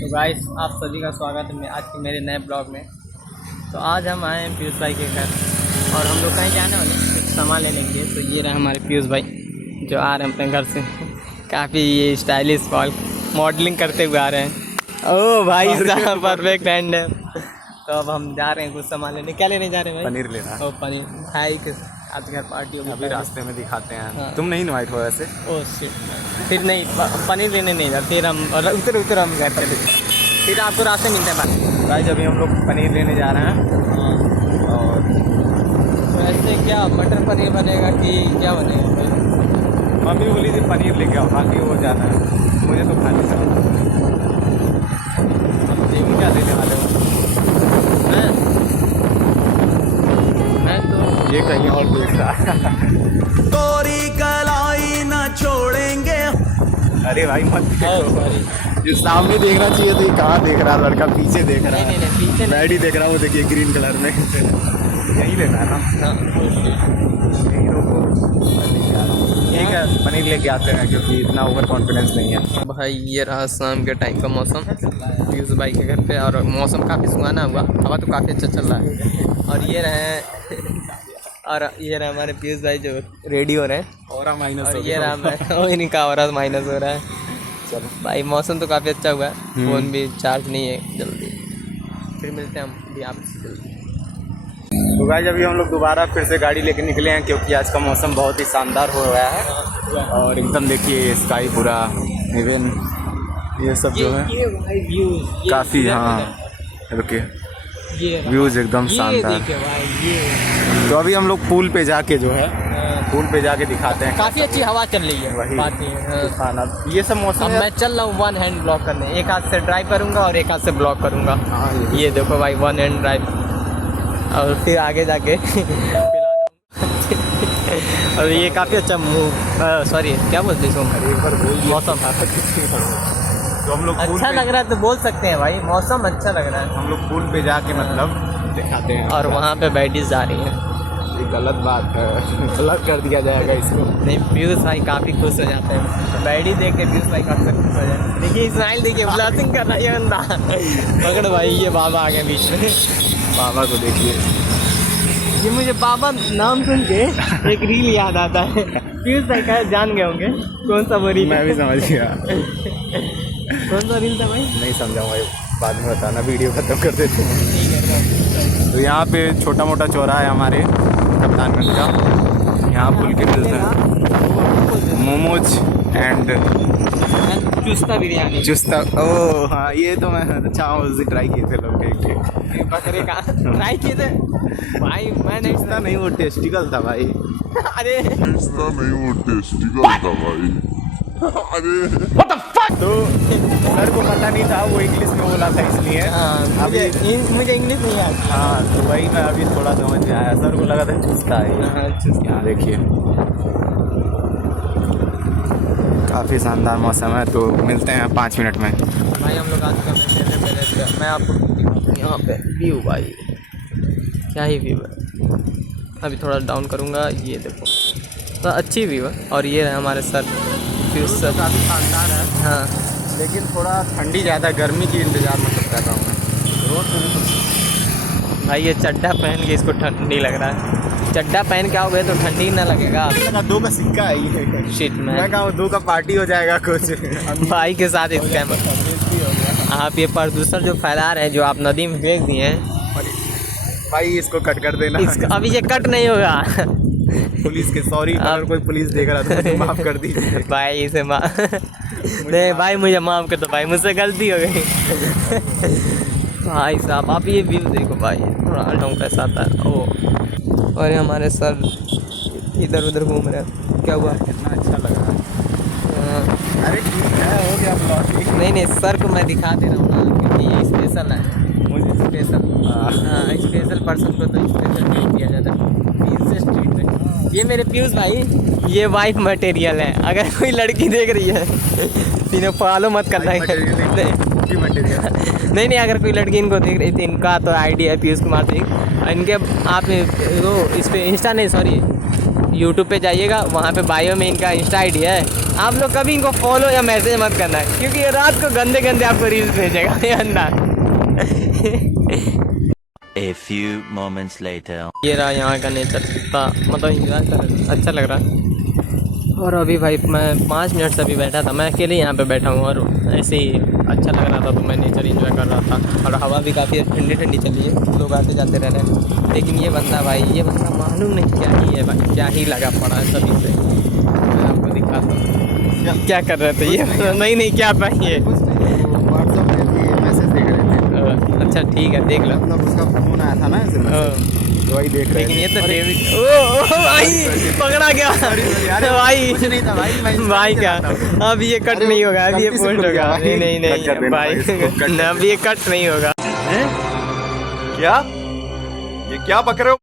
तो गाइस आप सभी का स्वागत है आज के मेरे नए ब्लॉग में। तो आज हम आए हैं पीयूष भाई के घर और हम लोग कहीं जाने वाले कुछ सामान लेने के लिए। तो ये रहे हमारे पीयूष भाई जो आ रहे हैं अपने घर से। काफ़ी ये स्टाइलिश मॉडलिंग करते हुए आ रहे हैं। ओ भाई साहब परफेक्ट हैंड है। तो अब हम जा रहे हैं कुछ सामान लेने। क्या लेने जा रहे हैं भाई? पनीर लेना। ओ पनीर भाई आज घर पार्टी होगी। अभी रास्ते में दिखाते हैं। हाँ। तुम नहीं इनवाइट हो वैसे? ओह शिट, फिर नहीं पनीर लेने नहीं जाते। फिर हम उतर हम घर चले फिर आपको रास्ते मिलते हैं भाई। अभी हम लोग पनीर लेने जा रहे हैं। और तो ऐसे क्या मटर पनीर बनेगा कि क्या बनेगा भाई? मम्मी बोली थी पनीर लेके आओ, बाकी वो जाना है। मुझे तो खाने का तुम क्या लेने वाले हो? मैं तो ये कहीं और देख रहा है। तोरी कलाई न छोड़ेंगे। अरे भाई मत सॉरी, जो सामने देखना चाहिए तो ये कहाँ देख रहा है? लड़का पीछे देख रहा नहीं है। नहीं पीछे नहीं। बैड ही देख रहा है वो, देखिए ग्रीन कलर में। यही लेना है ना? हाँ, यही रोको। ठीक है पनीर लेके आते हैं क्योंकि इतना ओवर कॉन्फिडेंस नहीं है। भाई ये रहा शाम के टाइम का मौसम पीयूष भाई के घर पे। और मौसम काफ़ी सुहाना हुआ, हवा तो काफ़ी अच्छा चल रहा है। और ये रहे हमारे पीयूष भाई जो रेडी हो रहे हैं। और माइनस और ये रहा मैं इनका और माइनस हो रहा है। चलो भाई मौसम तो काफ़ी अच्छा हुआ है। फ़ोन भी चार्ज नहीं है जल्दी। फिर मिलते हैं हम भी आपसे जल्दी। तो गाइस अभी हम लोग दोबारा फिर से गाड़ी लेके निकले हैं क्योंकि आज का मौसम बहुत ही शानदार हो गया है। और एकदम देखिए स्काई पूरा इवन ये सब जो है काफ़ी, हाँ रुकिए, व्यूज़ एकदम शानदार। तो अभी हम लोग पुल पे जाके जो है पुल पे जाके दिखाते हैं। काफ़ी अच्छी हवा चल रही है। वही बात नहीं है। खाना ये सब मौसम अब है। मैं चल रहा हूँ वन हैंड ब्लॉक करने। एक हाथ से ड्राइव करूँगा और एक हाथ से ब्लॉक करूँगा। हाँ ये देखो भाई वन हैंड ड्राइव। और फिर आगे जाके और ये काफ़ी अच्छा सॉरी क्या बोलते हैं इसको? एक बार बोल मौसम तो हम लोग अच्छा लग रहा है तो बोल सकते हैं भाई, मौसम अच्छा लग रहा है। हम लोग पुल पे जाके मतलब दिखाते हैं। और वहाँ पे बैडीज जा रही हैं। ये गलत बात है, गलत कर दिया जाएगा इसको। नहीं पीयूष भाई काफ़ी खुश हो जाते हैं। बैडी देख के पीयूष भाई काफ़ी खुश हो जाते हैं। देखिए इस्माइल देखिए ब्लासिंग कर रहा है ये बंदा। पकड़ भाई ये बाबा आ गए बीच में। बाबा को देखिए। ये मुझे बाबा नाम सुन के एक रील याद आता है। पीयूष भाई का जान गए होंगे कौन सा वो रील? मैं भी समझ गया। कौन सा रील था भाई? नहीं समझाऊंगा, बाद में बताना, वीडियो खत्म कर देते हैं। ठीक है। तो यहाँ पे छोटा मोटा चौराहा है हमारे कप्तानगंज का। यहाँ पुल के मिलते हैं मोमोज एंड चुस्ता बिरयानी। चुस्ता। ओह हाँ ये तो मैं अच्छा उस दिन ट्राई किए थे लोग। ठीक बकरे का ट्राई किए थे भाई? मैं नहीं चुस्ता नहीं, वो टेस्टिकल था भाई। अरे तो सर को पता नहीं था, वो इंग्लिश में बोला था इसलिए। हाँ मुझे इंग्लिश नहीं आती। हाँ तो वही मैं अभी थोड़ा समझ में आया। सर को लगा था चुस्ता है। यहाँ देखिए काफ़ी शानदार मौसम है। तो मिलते हैं 5 मिनट में। भाई हम लोग आज का मैं आपको दिखाऊँ यहाँ पे व्यू भाई, क्या ही व्यू है। अभी थोड़ा डाउन करूँगा, ये देखो तो अच्छी व्यू है। और ये है हमारे सर पीयूष सर, काफ़ी शानदार है। हाँ लेकिन थोड़ा ठंडी ज़्यादा, गर्मी की इंतज़ार मतलब कर रहा हूँ मैं। रोड पे भाई ये चड्डा पहन के इसको ठंडी लग रहा है। चड्डा पहन के आओगे तो ठंडी ना लगेगा। 2 का सिक्का है ये। शिट मैं कहा 2 का पार्टी हो जाएगा कुछ। भाई के साथ स्कैम। आप ये प्रदूषण जो फैला रहे हैं, जो आप नदी में फेंक दिए हैं भाई इसको कट कर देना। अभी ये कट नहीं होगा। पुलिस के सॉरी, अगर कोई पुलिस देख रहा तो मुझे माफ़ कर दीजिए भाई इसे नहीं भाई मुझे माफ़ कर दो भाई, मुझसे गलती हो गई। भाई साहब आप ये व्यू देखो भाई, थोड़ा हटाऊँ कैसा आता है। ओ और हमारे सर इधर उधर घूम रहे हैं। क्या हुआ? कितना अच्छा लग रहा है। अरे ठीक है, हो गया ब्लॉगिंग। नहीं सर को मैं दिखा दे रहा हूँ ना, क्योंकि ये स्पेशल है। मुझे स्पेशल, हाँ स्पेशल पर्सन को तो स्पेशल ट्रीट दिया जाता है, प्रिंसेस ट्रीटमेंट। ये मेरे पीयूष भाई ये वाइफ मटेरियल है। अगर कोई लड़की देख रही है इन्हें फॉलो मत करना है। नहीं अगर कोई लड़की इनको देख रही थी, इनका तो आईडी है पीयूष कुमार सिंह। इनके आप वो इस पर इंस्टा नहीं सॉरी यूट्यूब पे जाइएगा, वहाँ पे बायो में इनका इंस्टा आईडी है। आप लोग कभी इनको फॉलो या मैसेज मत करना है, क्योंकि ये रात को गंदे गंदे आपको रील्स भेजेगा ये अंधा। A few moments later. ये रहा यहाँ का नेचर, कितना मतलब इंजॉय कर रहे, अच्छा लग रहा है। और अभी भाई मैं 5 मिनट से अभी बैठा था, मैं अकेले यहाँ पे बैठा हूँ और ऐसे ही अच्छा लग रहा था, तो मैं नेचर एंजॉय कर रहा था। और हवा भी काफ़ी ठंडी ठंडी चली है, लोग आते जाते रह रहे हैं। लेकिन ये बंदा भाई, ये बंदा मालूम नहीं क्या ही है भाई, क्या ही लगा पड़ा है सभी से। मैं आपको दिखाता हूँ क्या कर रहे थे ये। नहीं क्या था ये, व्हाट्सएप पे मैसेज देख रहे थे। अच्छा ठीक है, देख लो। मतलब उसका फोन आया था ना ऐसे मैसेज, तो वही देख रहे लेकिन थे। ये तो डेविड, ओ भाई पकड़ा गया भाई, कुछ नहीं था भाई, भाई क्या, अब ये कट नहीं होगा, अब ये पोस्ट होगा। नहीं भाई, अब ये कट नहीं होगा। क्या? ये क्या बक रहे हो?